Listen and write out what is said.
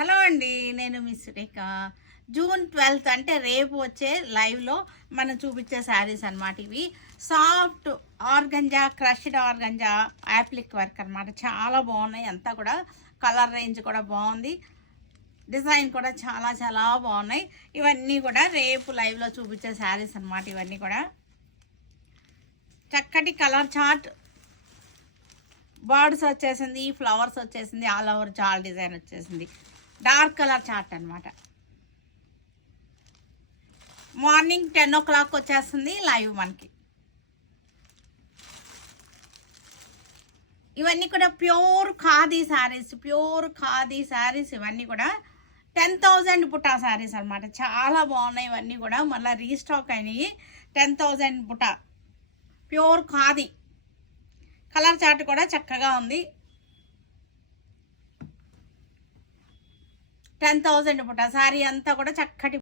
Hello అండి, నేను మీ Surekha. June 12th అంటే రేపు వచ్చే లైవ్లో మనం చూపించే శారీస్ అనమాట. ఇవి soft organza, crushed organza appliqué work అనమాట. చాలా బాగున్నాయి. అంతా కూడా కలర్ రేంజ్ కూడా బాగుంది, డిజైన్ కూడా చాలా చాలా బాగున్నాయి. ఇవన్నీ కూడా రేపు లైవ్లో చూపించే శారీస్ అనమాట. ఇవన్నీ కూడా చక్కటి కలర్ చార్ట్, బర్డ్స్ వచ్చేసింది, ఫ్లవర్స్ వచ్చేసింది, ఆల్ ఓవర్ చాల్ డిజైన్ వచ్చేసింది. డార్క్ కలర్ చార్ట్ అనమాట. మార్నింగ్ 10 o'clock వచ్చేస్తుంది లైవ్ మనకి. ఇవన్నీ కూడా ప్యూర్ ఖాదీ శారీస్, ఇవన్నీ కూడా 10,000 బుటా శారీస్ అనమాట. చాలా బాగున్నాయి ఇవన్నీ కూడా. మళ్ళీ రీస్టాక్ అయినాయి. 10,000 బుటా ప్యూర్ ఖాదీ. కలర్ చార్ట్ కూడా చక్కగా ఉంది. 10,000 బుటా శారీ అంతా కూడా చక్కటి